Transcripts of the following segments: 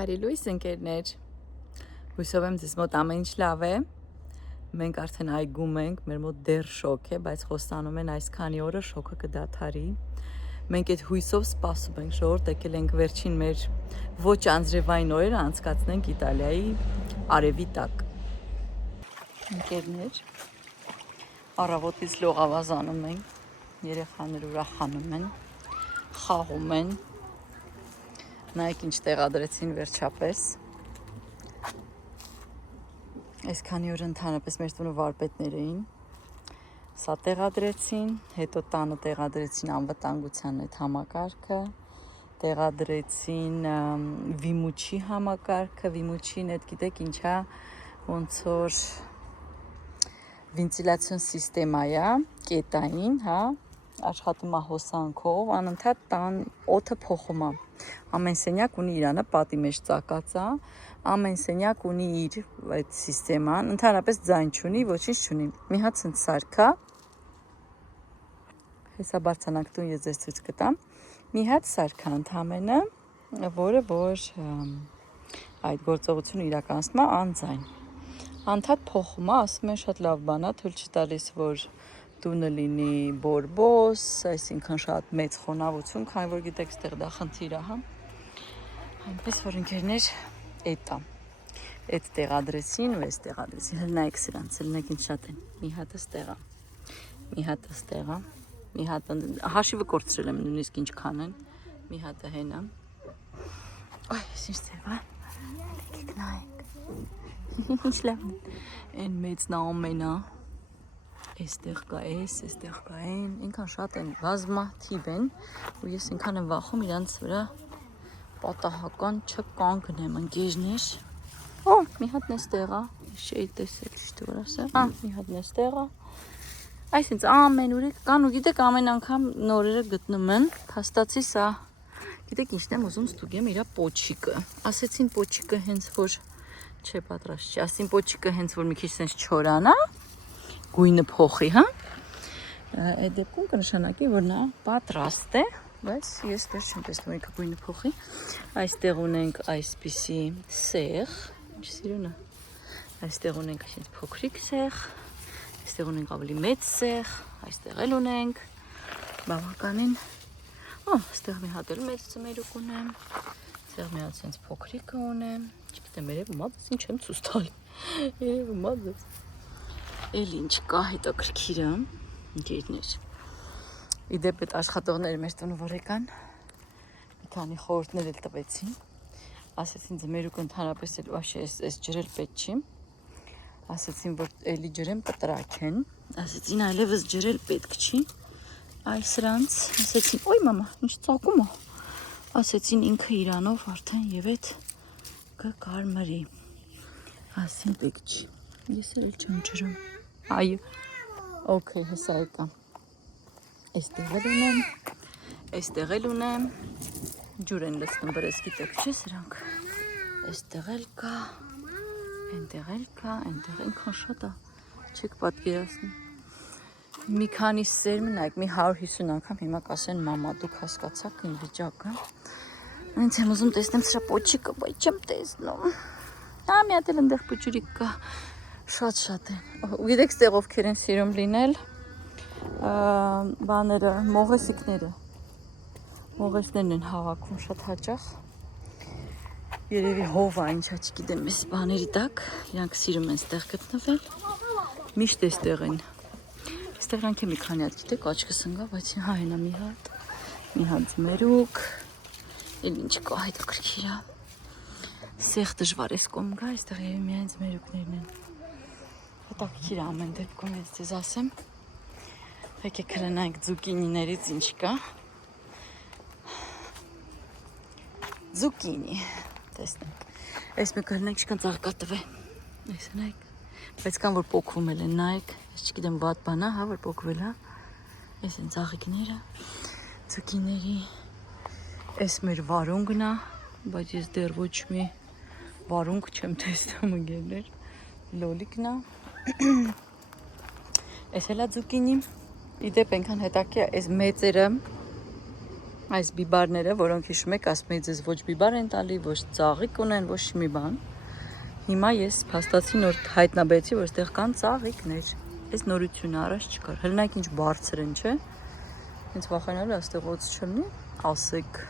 Բարի լույս ընկերներ, հույսով եմ ձեզ մոտ ամեն ինչ լավ է, մենք արդեն այգում ենք, մեր մոտ դեռ շոկ է, բայց խոստանում են այս քանի օրը շոկը կդադարի, մենք այդ հույսով սպասում ենք, ժողովուրդ եկել ենք վերջին մեր ոչ անձրևային օրերը անցկացնենք Իտալիայի արևի տակ։ Ընկերներ, առավոտից լողավազանում ենք, երեխաները ուրախանում են, խաղում են, նայեք ինչ տեղադրեցին վերջապես։ Այսքանի օր ընդհանրապես մեր տունը վարպետներ էին, սա տեղադրեցին, հետո տանը տեղադրեցին անվտանգության այդ համակարգը, տեղադրեցին վիմուչի համակարգը, վիմուչին այդ գիտեք ինչա, ոնց որ վենտիլյացիոն սիստեմա է, կետային, հա, աշխատում է հոսանքով, անընդհատ տան օդը փոխում է։ Ամեն սենյակ ունի իրանը, պատի մեջ ծակած է, ամեն սենյակ ունի իր այդ սիստեման, ընդհանրապես ձայն չունի, ոչինչ չունի։ Մի հատ ցենց սարքա, հեսա բարձանակ տուն ես ձեզ ցույց կտամ։ Մի հատ սարքա ընդամենը, որը որ այդ գործողությունը իրականացնում է անձայն։ Անդադ փոխում է, ասում են շատ լավ բան է, թույլ չտալիս, որ տունը լինի բորբոս, այսինքն շատ մեծ խոնավություն, քանի որ գիտեք, ստեղ դա խնդիր է, հա։ Այնպես որ ընկերներ, էդ է։ Այդ տեղադրեցին ու այս տեղադրեցին, հլնայեք սրանց, հլնայեք ինչ շատ են։ Մի հատը ստեղ է, մի հատը ստեղ է, մի հատը հաշիվը կորցրել եմ նույնիսկ ինչքան են, մի հատը հեն է։ Այ, ինչ ձև է։ Եկեք նայեք։ Ինչ լավն է։ Այն մեծն է ամենը։ Այստեղ կա էս, այստեղ կա այն, ինքան շատ են, բազմաթիվ են, ու ես ինքան եմ վախում իրանց վրա պատահական չկանգնեմ, ընկերներ։ Օ, մի հատն էստեղ է, չէի տեսել, ճիշտ որ ասեմ, մի հատն էստեղ է։ Այսինքն ամեն ուր կան ու գիտեք ամեն անգամ նորերը գտնում են, փաստացի սա, գիտեք ինչն եմ ուզում ստուգեմ իրա պոչիկը։ Ասեցին պոչիկը հենց որ չէ պատրաստ չի, ասին պոչիկը հենց որ մի քիչ sense չորանա, գույնը փոխի, հա։ Այդ դեպքում կնշանակի, որ նա պատրաստ է, բայց ես դեռ չեմ տեսնում ինքը գույնը փոխի։ Այստեղ ունենք այսպիսի սեղ, ինչ սիրուն է։ Այստեղ ունենք այսպես փոքրիկ սեղ, այստեղ ունենք ավելի մեծ սեղ, այստեղ էլ ունենք բավականին։ Այստեղ մի հատ էլ մեծ ծմերուկ ունեմ, այստեղ մի հատ sense փոքրիկը ունեմ, չգիտեմ, երևում է, ինչ եմ ցույց տալի։ Երևում է։ Էլ ինչ կա հետաքրքիրը, ընկերներ։ Իդեպ այդ աշխատողները մեր տունը որ եկան, մի քանի խորհուրդներ էլ տվեցին, ասեցին ձմերուկ ընդհանրապես էլ вообще այս ջրել պետք չի, ասեցին որ էլի ջրեմ կտրակ են, ասեցին այլևս ջրել պետք չի, այ սրանց, ասեցին ոյ մամա, ինչ ծակում է, ասեցին ինքը իրանով արդեն եւ այդ կկարմրի, ասին պետք չի, ես էլ չեմ ջրում։ Այո, օքեյ, հեսա եկա։ Այստեղ էլ ունեմ, այստեղ էլ ունեմ, ջուր են լցնում բրես, գիտեք չէ սրանք։ Այստեղ էլ կա, այնտեղ էլ կա, այնտեղ ինքան շատ է, չեք պատկերացնում։ Մի քանի սերմ նայեք, մի 150 անգամ հիմա կասեն մամա, դուք հասկացաք ին վիճակը։ Ինձ եմ ուզում տեսնեմ սրա պոչիկը, բայց չեմ տեսնում։ Մի հատ էլ այնտեղ պուճուրիկ կա։ Շատ են։ Ու գիտեք ստեղ ովքեր են սիրում լինել բաները, մողեսիկները։ Մողեսներն են հավաքում շատ հաճախ։ Երևի հովա ինչա չգիտեմ, այս բաների տակ, իրանք սիրում են ստեղ գտնվել։ Միշտ էստեղ են։ Այստեղ իրանք է մի քանի հատ, գիտեք, աչքս ընկա, բայց հա հենա մի հատ ձմերուկ։ Էլ ինչ կա հետաքրքիր է։ Սեղ դժվար էս կողմ գա, այստեղ երևի միայն ձմերուկներն են։ Հետաքրքիր է ամեն դեպքում ես ձեզ ասեմ։ Եկեք հրենանք ձուկինիներից ինչ կա։ Ձուկինի, տեսնենք։ Այս մեկը հրենանք չկան ծաղկատվ է։ Այս նայեք, բայց կան որ պոկվում էլ են, նայեք, ես չգիտեմ վատ բան է, հա, որ պոկվել է։ Այս են ծաղիկները, ձուկիների։ Այս մեր վարունգն է, բայց ես դեռ ոչ մի վարունգ չեմ տեսնում ընկերներ։ Լոլիկն է։ Այս էլ է ձուկինի։ Իդեպ այնքան հետաքրքիր է, այս մեծերը Այս բիբարները, որոնք հիշում եք, ասում էի ձեզ ոչ բիբար են տալի, ոչ ծաղիկ ունեն, ոչ մի բան։ Հիմա ես փաստացի նոր հայտնաբերեցի, որ այդտեղ կան ծաղիկներ։ Այս նորությունը առաջ չկար։ Հելնայք ինչ բարձր են, չէ՞։ Հենց վախենալու այստեղ ոց չլինի, ասեք։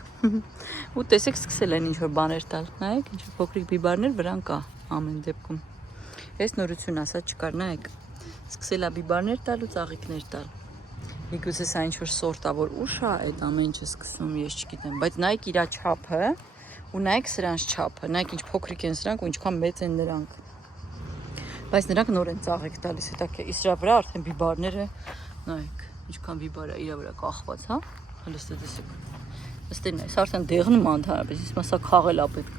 Ու տեսեք սկսել են ինչ-որ բաներ տալ։ Նայեք, ինչ փոքրիկ բիբարներ վրան կա ամեն դեպքում։ Այս նորություն ասած չկար, նայեք։ Սկսել է բիբարներ տալ ու ծաղիկներ տալ։ Միգուցե սա ինչ-որ սորտ է, որ ուշ է այդ ամեն ինչը սկսում, ես չգիտեմ, բայց նայեք իր չափը ու նայեք սրանց չափը, նայեք ինչ փոքրիկ են սրանք ու ինչքան մեծ են նրանք։ Բայց նրանք նոր են ծաղիկ տալիս, հետաքրքիր, իսկ դրա վրա արդեն բիբարները, նայեք, ինչքան բիբար է իր վրա կախված, հա։ Հəլստե տեսեք։ Ըստեն այս արդեն դեղնում է ընդհանրապես, իսկ մասա խաղել է պետք։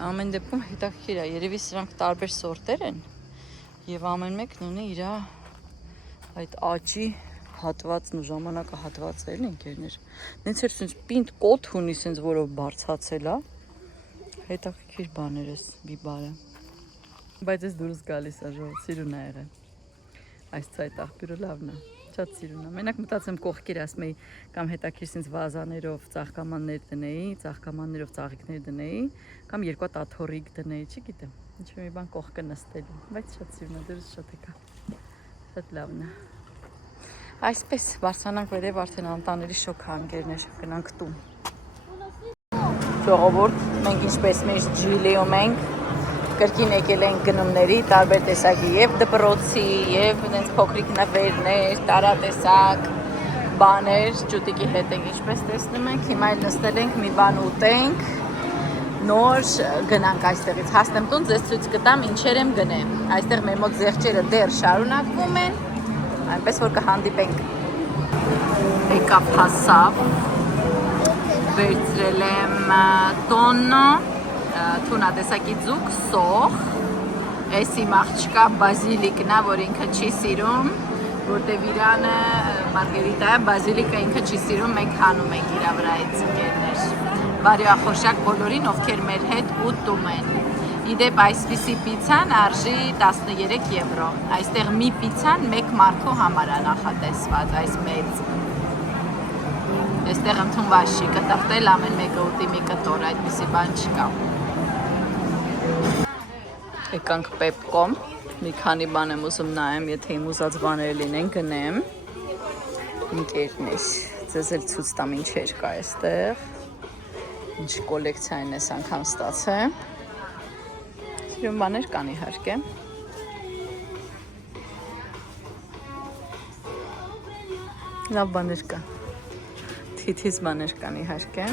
Ամեն դեպքում հետաքրքիր է, երևի սրանք տարբեր սորտեր են եւ ամեն մեկն ունի իր այդ աճի հատվածն ու ժամանակահատվածը էլ ընկերներ։ Նենց էր սենց պինդ կոթ ունի սենց որով բարձացել է։ Հետաքրքիր բաներ էս բիբարը։ Բայց ես դուրս գալիս է ժողովուրդ, սիրուն է եղել։ Այս ցայտ աղբյուրը լավն է։ Շատ սիրուն է։ Մենակ մտածեմ կողքեր ասում էի կամ հետաքրքիր սենց վազաներով ծաղկամաններ դնեի, ծաղկամաններով ծաղիկներ դնեի, կամ երկու հատ աթոռիկ դնեի, չգիտեմ։ Ինչ-որ մի բան կողքը նստելու, բայց շատ սիրուն է, դուրս շատ եկա։ Շատ լավն է։ Այսպես բարձրանանք վերև արդեն անտանելի շոկ հանգերներ, գնանք տուն։ Ժողովուրդ, մենք ինչպես միշտ ջիլիում ենք, կրկին եկել ենք գնումների, տարբեր տեսակի եւ դպրոցի, եւ այնց փոքրիկ նվերներ, տարատեսակ բաներ, ջուտիկի հետ ենք ինչպես տեսնում ենք, հիմա էլ նստել ենք մի բան ուտենք, նոր գնանք այստեղից, հասնեմ տուն, ձեզ ցույց կտամ ինչեր եմ գնեմ, այստեղ մեր մոտ զեղչերը դեռ շարունակվում են, այնպես որ կհանդիպենք։ Եկավ հասավ, վերցրել եմ տոննո, թունատեսակի ձուկ, սոխ, էս իմ աղջկա բազիլիկն է, որ ինքը չի սիրում, որտև իրանը մարգերիտա է, բազիլիկը ինքը չի սիրում, մենք հանում ենք իրա վրայից ընկերներ։ Բարյախորշակ բոլորին, ովքեր մեր հետ ուտում են։ Իդեպ այսպիսի պիցան արժի 13 եվրո, այստեղ մի պիցան մեկ մարդու համար է նախատեսված, այս մեծ։ Այստեղ ընդունված չի կտրտել ամեն մեկը ուտի մի կտոր, այդպիսի բան չկա։ Եկանք Pepco, մի քանի բան եմ ուզում նայեմ, եթե իմ ուզած բաները լինեն գնեմ։ Ընկերներ, ձեզ էլ ցույց տամ ինչեր կա այստեղ։ Ինչ կոլեկցիան ես անգամ ստացել։ Սիրուն բաներ կան իհարկե։ Լավ բաներ կա։ Թիթիզ բաներ կան իհարկե։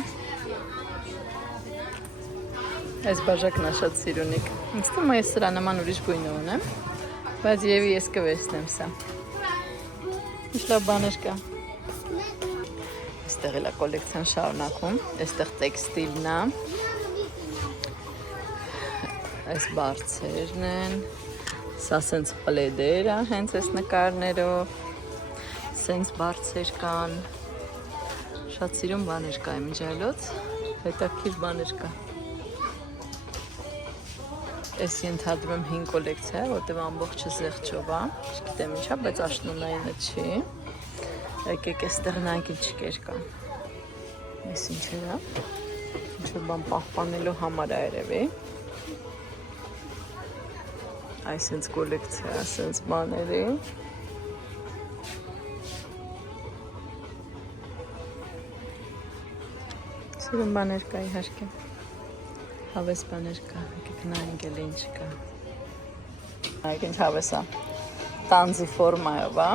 Այս բաժակն է շատ սիրունիկ։ Ինձ թվում է ես սրա նման ուրիշ գույն ունեմ, բայց եւի ես կվերցնեմ սա։ Ինչ լավ բաներ կա։ Այստեղ էլ է կոլեկցիան շարունակում, այստեղ տեքստիլն է։ Այս բարձերն են, սա սենց պլեդեր է, հենց այս նկարներով, սենց բարձեր կան, շատ սիրուն բաներ կա իմ ջայլոց, հետաքրքիր բաներ կա։ Այս ենթադրում եմ հին կոլեկցիա է, որտև ամբողջը զեղչով է, չգիտեմ ինչա, բայց աշնանայինը չի։ Եկեք այստեղ նայեք ինչքեր կան։ Այս ինչեր է, ինչ-որ բան պահպանելու համար է երևի։ Այս հենց կոլեկցիա, ասենց բաների։ Սիրուն բաներ կա իհարկե։ Հավես բաներ կա, եկեք նայենք էլ ինչ կա։ Նայեք ինչ հավես է։ Տանձի ֆորմայով է,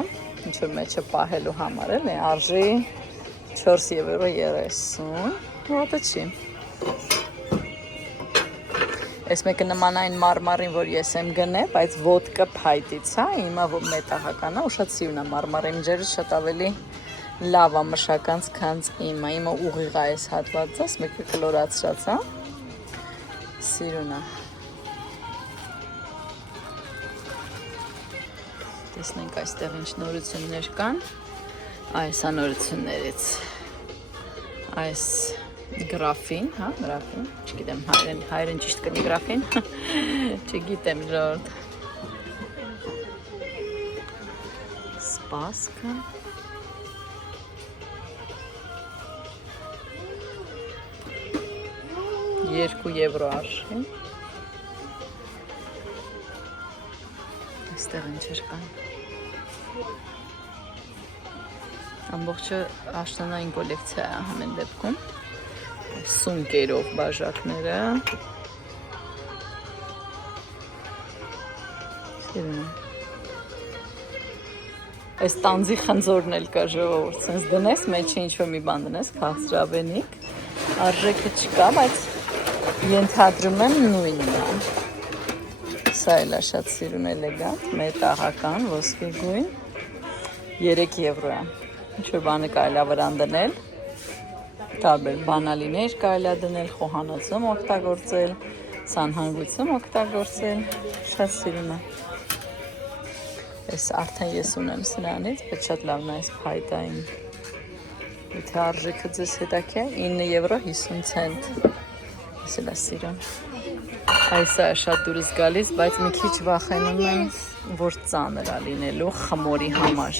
ինչ-որ մեջը պահելու համար էլ է, արժի 4 եվրո 30, հոտը չի։ Այս մեկը նման այն մարմարին, որ ես եմ գնել, բայց ոդկա փայտից է, հիմա մետաղական է, ու շատ սիրուն է մարմարի միջերը, շատ ավելի լավ է մշականց, քան իմը ուղիղ է այս հատվածը, այս մեկը կլորացրած է, սիրուն է։ Տեսնենք այստեղ ինչ նորություններ կան, այս անորություններից, այս գրաֆին, հա, գրաֆին, չգիտեմ հայերեն ճիշտ կնի գրաֆին, չգիտեմ ժորդ, սպասքը, 2 եվրո արժի։ Այստեղ ինչեր կան։ Ամբողջը աշնանային կոլեկցիա է ամեն դեպքում։ Սունկերով բաժակները։ Սիրուն է։ Այս տանձի խնձորն էլ կա ժողովուրդ, սենց դնես, մեջը ինչ-որ մի բան դնես, քաղցրավենիք, արժեքը չկա, բայց ենթադրում եմ նույնն է։ Սա էլ է շատ սիրուն էլեգանտ, մետաղական, ոսկե գույն, 3 եվրո է։ Ինչ-որ բանը կարելի է վրան դնել, տարբեր բանալիներ կարելի է դնել, խոհանոցում օգտագործել, սանհանգույցում օգտագործել, շատ սիրուն է։ Ես արդեն ես ունեմ սրանից, բայց շատ լավն է այս փայտային։ Եթե արժեքը ձեզ հետաքրքիր է, 9 եվրո 50 ցենտ։ Ես էլ սիրում։ Այս է շատ դուրս գալիս, բայց մի քիչ վախենում եմ, որ ծանր է լինելու խմորի համար։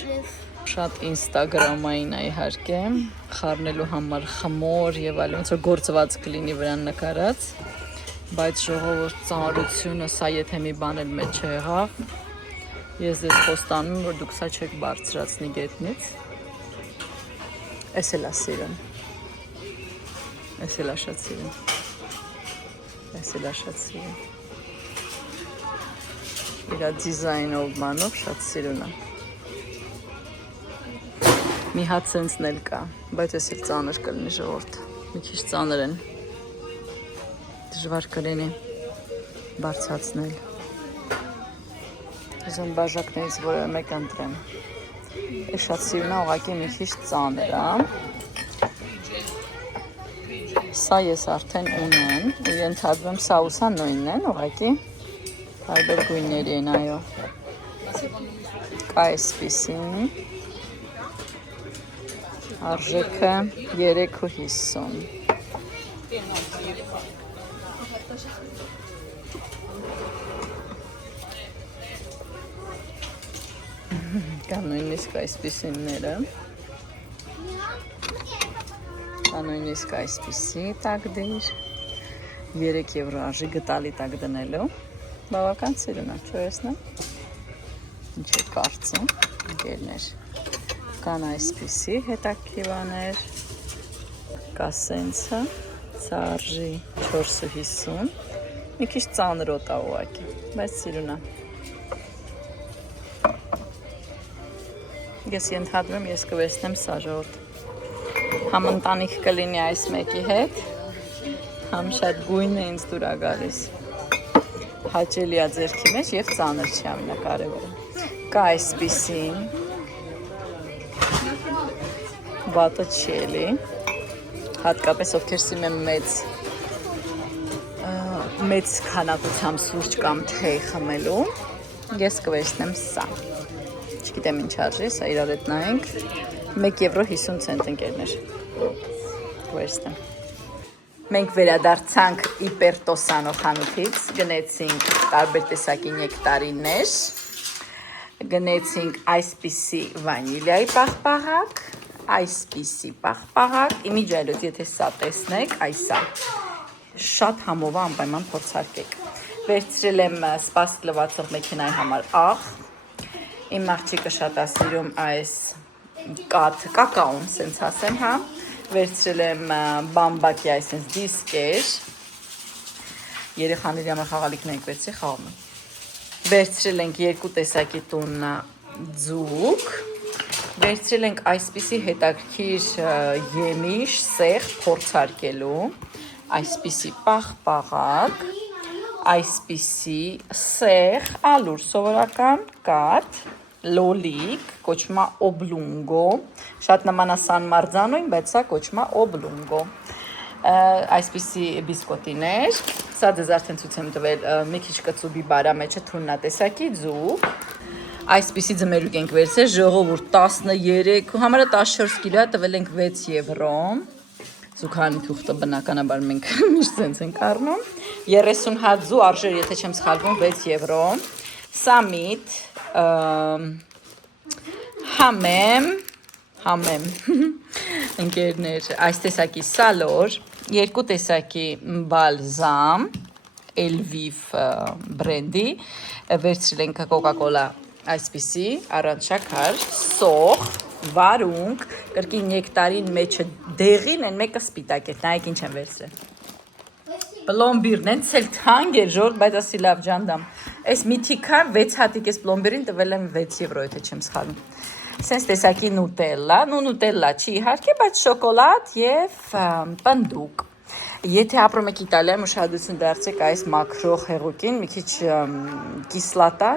Շատ ինստագրամային է իհարկե, խառնելու համար խմոր եւ այլն, ոնց որ գործված կլինի վրան նկարած, բայց ժողովուրդ ծանրությունը, սա եթե մի բան էլ մեջ չեղավ, ես ձեզ խոստանում եմ, որ դուք սա չեք բարձրացնի գետնից։ Էս էլ է սիրուն։ Էս էլ է շատ սիրուն։ Էս էլ է շատ սիրուն։ Իրա դիզայնով մանով շատ սիրուն է։ Մի հատ սենցն էլ կա, բայց էս էլ ծանր կլինի ժողովուրդ։ Մի քիչ ծանր են։ Դժվար կլինի բարձրացնել։ Ուզում բաժակներից որևէ մեկ ընտրեմ։ Էս շատ սիրուն է, ուղղակի մի քիչ ծանր է։ Սա ես արդեն ունեմ, ու ենթադրում սա ու սա նույնն են, ուղղակի տարբեր գույների են, այո։ Կա այսպիսին։ Արժեքը 3.50։ Կան նույնիսկ այսպիսինները, կան նույնիսկ այսպիսի տակդիր, 3 եվրո արժի գտալի տակ դնելու, բավական սիրուն է, չորեսնեմ, ինչ է կարծում, ընկերներ, կան այսպիսի հետաքրքիր, կա սենցը, սա արժի 4.50, մի քիչ ծանրոտ է ուղղակի, բայց սիրուն է։ Ես ենթադրում ես կվերցնեմ սա ժողովուրդ։ Համ ընտանիք կլինի այս մեկի հետ, համ շատ գույն է ինձ դուր է գալիս։ Հաճելի է ձեռքի մեջ եւ ծանր չի ամենակարևորը։ Կա այսպիսին։ Վատը չի էլի։ Հատկապես ովքեր սիրում են մեծ քանակությամբ սուրճ կամ թեյ խմելու, ես կվերցնեմ սա։ Չգիտեմ ինչ արժի, սա իրար հետ նայենք, 1 եվրո 50 ցենտ ընկերներ, վերցնեմ։ Մենք վերադարձանք Իպերտոսանո խանութից, գնեցինք տարբեր տեսակի նեկտարիններ, գնեցինք այսպիսի վանիլիայի պաղպաղակ, այսպիսի պաղպաղակ, իմիջայլոց եթե սա տեսնեք, այսա, շատ համով անպայման փորձարկեք։ Վերցրել եմ սպասք լվացող մեքենայի համար աղ, իմ աղջիկը շատ է սիրում այս կակաուն, սենց ասեմ, հա, վերցրել եմ բամբակի այսպես դիսկեր, երեխաների համար խաղալիքն ենք վերցրի, խաղում եմ, վերցրել ենք 2 տեսակի տուննա ձուկ, վերցրել ենք այսպիսի հետաքրքիր եմիշ, սեղ փորձարկելու, այսպիսի պաղպաղակ, այսպիսի սեղ, ալուր սովորական, կաթ, լոլիկ, կոչվում է օբլունգո, շատ նման է Սան Մարզանոին, բայց սա կոչվում է օբլունգո, այսպիսի բիսկոտիներ, սա ձեզ արդեն ցույց եմ տվել, մի քիչ կծուբի բարա մեջը թուննա տեսակի ձուկ, այսպիսի ձմերուկ ենք վերցրել, ժողովուրդ 13, համարը 14 կիլո տվել ենք 6 եվրո, զուգարանի թուղթը բնականաբար մենք միշտ ցենց ենք առնում, 30 հատ ձու արժեր, եթե չեմ սխալվում, 6 եվրո, սամիտ, համեմ, ընկերներ, այս տեսակի սալոր, երկու տեսակի բալզամ Elviv բրենդի վերցրել ենք Coca-Cola այսպիսի առանց շաքար, սոխ, վարունգ, կրկին նեկտարին մեջը դեղին են մեկը սպիտակ է, նայեք ինչ են վերցրել։ Պլոմբիրն են ցել թանկ էր ժոր, բայց ասի լավ ջանդամ։ Այս միթիկա 6 հատիկ էս պլոմբիրին տվել եմ 6 եվրո, եթե չեմ սխալվում։ Սենց տեսակի նուտելլա, նուտելլա չի իհարկե, բայց շոկոլադ եւ պնդուկ։ Եթե ապրում եք Իտալիայում, ուշադրություն դարձեք այս մակրո հեղուկին, մի քիչ կիսլատա,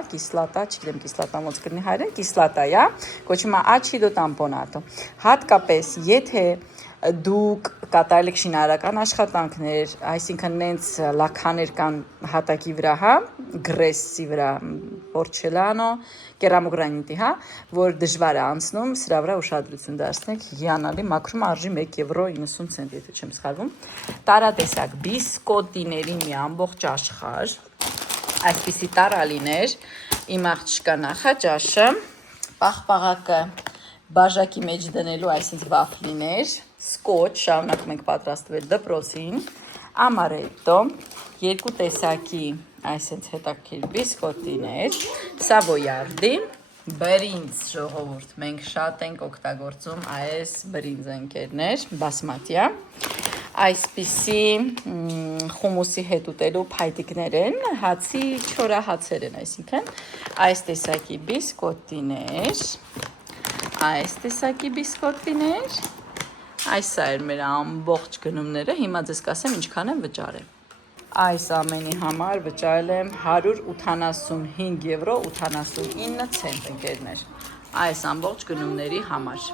չգիտեմ կիսլատա ոնց կլինի հայերեն, կիսլատա, յա, կոչվում է acido tamponato։ Հատկապես, եթե դուք կատարել եք շինարարական աշխատանքներ, այսինքն նենց լաքաներ կան հատակի վրա, հա, գրեսի վրա, պորչելանո, կերամոգրանիտի, հա, որ դժվար է անցնում, սրա վրա ուշադրություն դարձնեք, հիանալի մաքրում արժի 1 եվրո 90 ցենտ, եթե չեմ սխալվում։ Տարատեսակ բիսկոտիների մի ամբողջ աշխարհ, այսպիսի տարալիներ, իմ աղջկա նախաճաշը, պաղպաղակը բաժակի մեջ դնելու, այսինքն վաֆլիներ, սկոչ, շարունակում ենք պատրաստվել դպրոցին, ամարետո, երկու տեսակի այսենց հետաքրքիր բիսկոտիներ, սավոյարդի, բրինձ ժողովուրդ, մենք շատ ենք օգտագործում այս բրինձ ընկերներ, բասմատիա, այսպիսի խումուսի հետ ուտելու փայտիկներ են, հացի չորահացեր են, այսինքն այս տեսակի բիսկոտիներ, այս տեսակի բիսկոտիներ, այս էր մեր ամբողջ գնումները, հիմա ձեզ կասեմ ինչքան եմ վճարել։ Այս ամենի համար վճարել եմ 185 եվրո 89 ցենտ ընկերներ, այս ամբողջ գնումների համար։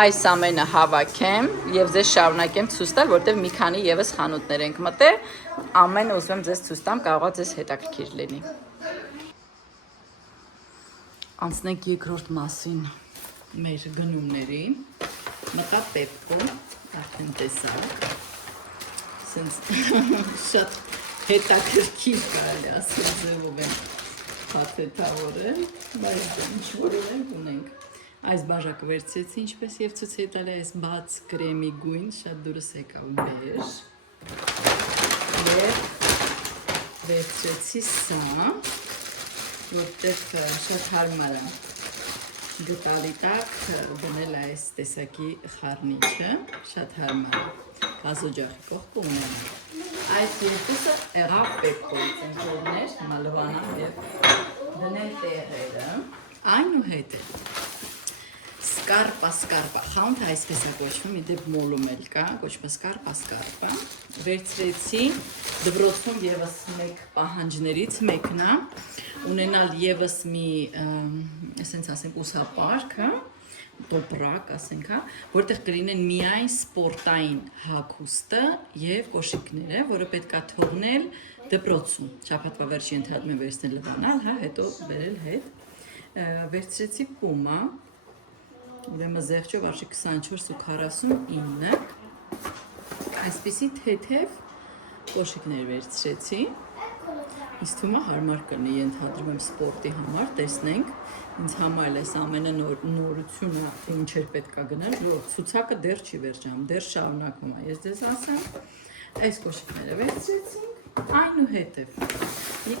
Այս ամենը հավաքեմ և ձեզ շարունակեմ ցույց տալ, որտեղ մի քանի ևս խանութներ ենք մտել, ամենը ուզում եմ ձեզ ցույց տամ, կարող է ձեզ հետաքրքիր լինի։ Անցնենք երկրորդ մասին մեր գնումների, մտա Պեպկո, արդեն տեսակ, սենց շատ հետաքրքիր կարելի ասել ձևով եմ փաթեթավորել, բայց ինչ-որ ունենք։ Այս բաժակը վերցրեցի ինչպես և ցույց տալի այս բաց կրեմի գույն, շատ դուրս եկավ բեժ, և վերցրեցի սա, որտեղ շատ հարմար է գտալի տակ բնել այս տեսակի խառնիչը, շատ հարմար է, գազօջախի կողքը ունենալ։ Այս երկուսը եղավ Պեպկոից ընկերներ, հիմա լվանամ և դնել տեղերը, այնուհետև սկարպա, խանութը այսպես է կոչվում, մի դեպ մոլում էլ կա, կոչվում սկարպա, վերցրեցի դպրոցում ևս մեկ պահանջներից մեկն է, ունենալ ևս մի, ասենց ասենք, ուսապարկ, դոբրակ, ասենք, որտեղ կլինեն միայն սպորտային հագուստը և կոշիկները, որը պետք է թողնել դպրոցում, շաբաթվա վերջի ընդհատում եմ վերցնել լվանալ, հետո բերել հետ, վերցրեցի պումա, ուրեմն զեղչով արժի 24,49, այսպիսի թեթև կոշիկներ վերցրեցի, ինձ թվում է հարմար կլինի, ենթադրում եմ սպորտի համար, տեսնենք, ինձ համար այս ամենը նորությունը ինչեր պետք է գնել, որ ցուցակը դեռ չի վերջանում, դեռ շարունակվում է, ես ձեզ ասեմ, այս կոշիկները վերցրեցինք, այնուհետև, մի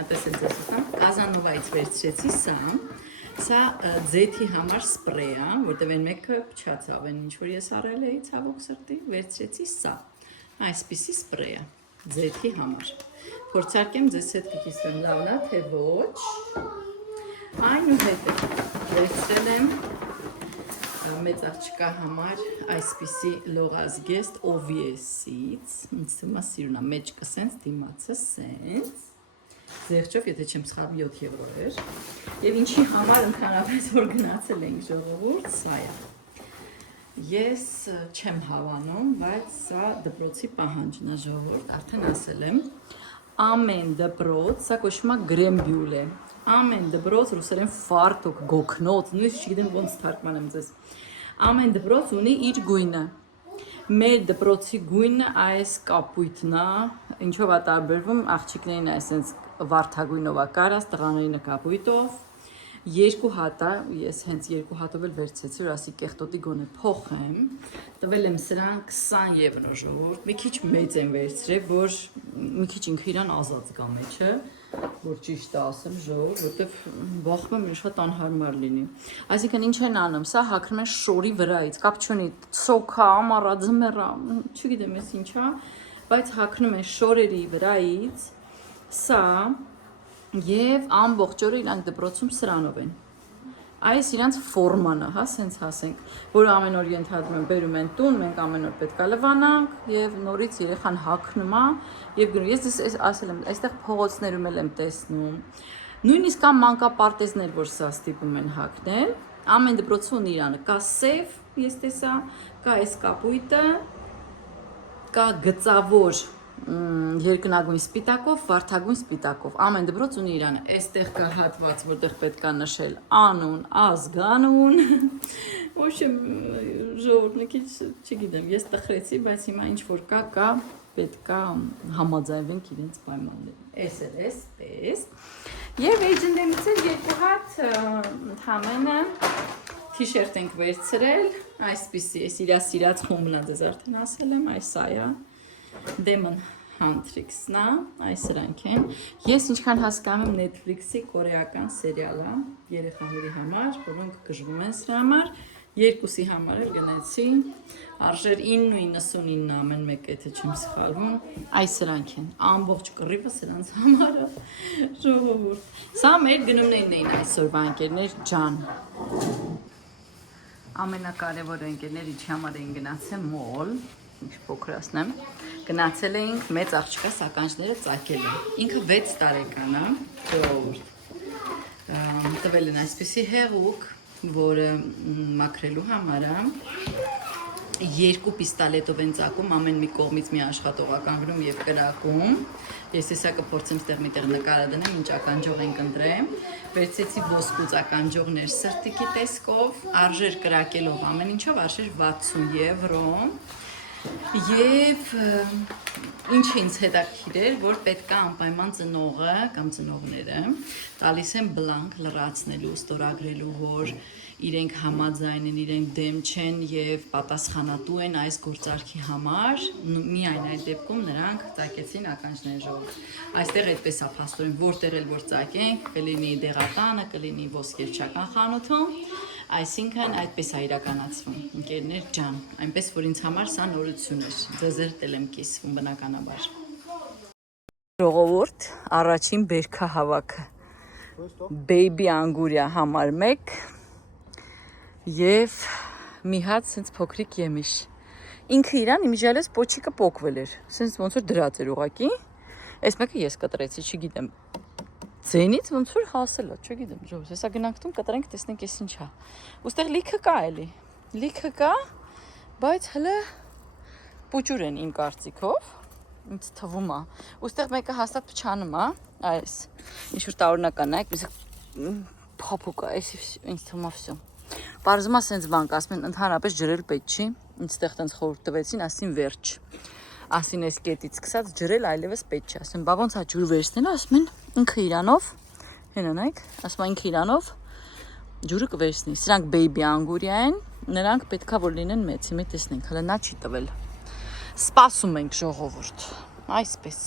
հատ ես ձեզ ասեմ, Կազանովայից վերցրեցի սա ձեթի համար սպրեյ է, որտև են մեկը փչացավ են, ինչ-որ ես առել էի ցավոք սրտի, վերցրեցի սա, այսպիսի սպրեյ է, ձեթի համար, փորձարկեմ ձեզ հետ կկիսվեմ լավնա, թե ոչ, այնուհետև վերցրել եմ մեծ աղջկա համար այսպիսի լողազգեստ OVS-ից, ինձ թվում է սիրուն է, մեջքը սենց, դիմացը սենց, զեղչով, եթե չեմ սխալվում 7 եվրո էր, և ինչի համար ընդհանրապես որ գնացել ենք ժողովուրդ, սա է։ Ես չեմ հավանում, բայց սա դպրոցի պահանջն է ժողովուրդ, արդեն ասել եմ, ամեն դպրոց, սա կոչվում է գրեմբյուլ է, ամեն դպրոց, ռուսերեն ֆարտոկ, գոքնոց, նույնիսկ չգիտեմ ոնց թարգմանեմ ձեզ, ամեն դպրոց ունի իր գույնը, մեր դպրոցի գույնը այս կապույտն է, ինչով է տարբերվում, աղջիկներին այսենց վարդագույնով է կարած, տղաներինը կապույտով, 2 հատ է, ես հենց 2 հատով էլ վերցեցի, որ ասի կեղտոտի գոնե փոխեմ։ Տվել եմ սրան 20 եվրո ժողովուրդ։ Մի քիչ մեծ եմ վերցրել, որ մի քիչ ինքը իրան ազատ կա մեջը, որ ճիշտ ասեմ ժողովուրդ, որտեվ բախում եմ շատ անհարմար լինի։ Այսինքն ինչ են անում, սա հագնում են շորի վրայից, կապ չունի, ցոքա, ամառա, ձմեռա, չգիտեմ ես ինչա, բայց հագնում են շորերի վրայից, սա եւ ամբողջ օրը իրանք դպրոցում սրանով են։ Այս իրանց ֆորման է, հա, սենց ասենք, որ ամեն օր ենթադրում են, բերում են տուն, մենք ամեն օր պետք է լվանանք եւ նորից երեխան հագնում է եւ գնում։ Ես ասել եմ, այստեղ փողոցներում էլ եմ տեսնում։ Նույնիսկ կա մանկապարտեզներ, որ սա ստիպում են հագնել։ Ամեն դպրոցում իրանը կա սև, ես տեսա, կա այս կապույտը, կա գծավոր երկնագույն սպիտակով, վարդագույն սպիտակով։ Ամեն դպրոց ունի իրանը։ Այստեղ կա հատված, որտեղ պետք է նշել անուն, ազգանուն։ Ոչմ ժողովուրդը քիչ, չգիտեմ, ես տխրեցի, բայց հիմա ինչ որ կա, պետք է համաձայնվենք իրենց պայմաններին։ Էս էլ էսպես։ Եվ H&M-ից էլ 2 հատ ընդհանրապես թիշերտ ենք վերցրել, այսպիսի, ես իրա սիրած խումբն ձեզ արդեն ասել եմ, այս այա Demon Huntrix-ն է, այս սրանք են։ Ես ինչքան հասկանում եմ Netflix-ի կորեական սերիալ է երեխաների համար, որոնք գժվում են սրա համար, 2-ի համար էլ գնացի, արժեր 9.99 ամեն մեկը, եթե չեմ սխալվում, այս սրանք են, ամբողջ կռիվը սրանց համար է, ժողովուրդ։ Սա մեր գնումներն էին այսօրվա ընկերներ ջան։ Ամենակարևորը ընկերներ իջի համար էին գնացել մոլ, ինչ փոքր ասնեմ, գնացել էինք մեծ աղջկա սականջները ծակել են, ինքը 6 տարեկան է, ժողովուրդ, տվել են այսպիսի հեղուկ, որը մաքրելու համար է, 2 պիստալետով են ծակում, ամեն մի կողմից մի աշխատողական գրում և կրակում, ես հեսա կփորձեմ ստեղ միտեղ նկարը դնեմ, ինչ ականջող ենք ընտրեմ, վերցեցի ոսկուց ականջողներ սրտիկի տեսքով, արժեր կրակելով ամեն ինչով, արժեր 60 եվրո, և ինչ ինձ հետաքրքիր էր, որ պետք է անպայման ծնողը կամ ծնողները տալիս են բլանկ լրացնելու, ստորագրելու, որ իրենք համաձայն են, իրենք դեմ չեն և պատասխանատու են այս գործարքի համար, միայն այդ դեպքում նրանք ծակեցին ականջների ժողով։ Այստեղ այդպես է փաստորեն, որտեղ էլ որ ծակենք, կլինի դեղատանը, կլինի ոսկերչական խանութում, այսինքն այդպես է իրականացվում, ընկերներ ջան, այնպես որ ինձ համար սա նորություն էր, ձեզերդ էլ եմ կիսվում բնականաբար։ Ժողովուրդ, առաջին բերքահավաքը, Baby Anguria համար 1 և մի հատ սենց փոքրիկ եմիշ։ Ինքը իրան իմիջիալես պոչիկը պոկվել էր, սենց ոնց որ դրած էր ուղակի, այս մեկը ես կտրեցի, չգիտեմ, ձենից ոնց որ հասել է, չգիտեմ, ժողովուրդ, հեսա գնանք տուն կտրենք, տեսնենք ես ինչա։ Ոստեղ լիքը կա էլի, լիքը կա, բայց հլը պուճուր են իմ կարծիքով, ինձ թվում է, ոստեղ մեկը հաստատ փչանում է, այս, ինչ-որ տարօրինական է, փափուկ է, ինձ թվում է վсё։ Պարզում է սենց բան, ասում են ընդհանրապես ջրել պետք չի, ինձ տեղ տենց խորհուրդ տվեցին, ասին վերջ, ասին այս կետից սկսած ջրել այլևս պետք չի, ասում բա ոնց է ջուր վերցնել, ասում են ինքը իրանով, հենանայք, ասում են ինքը իրանով ջուրը կվերցնի, սրանք Baby Anguria են, նրանք պետքա որ լինեն մեծ, հիմա տեսնենք, հələ նա չի տվել, սպասում ենք ժողովուրդ, այսպես։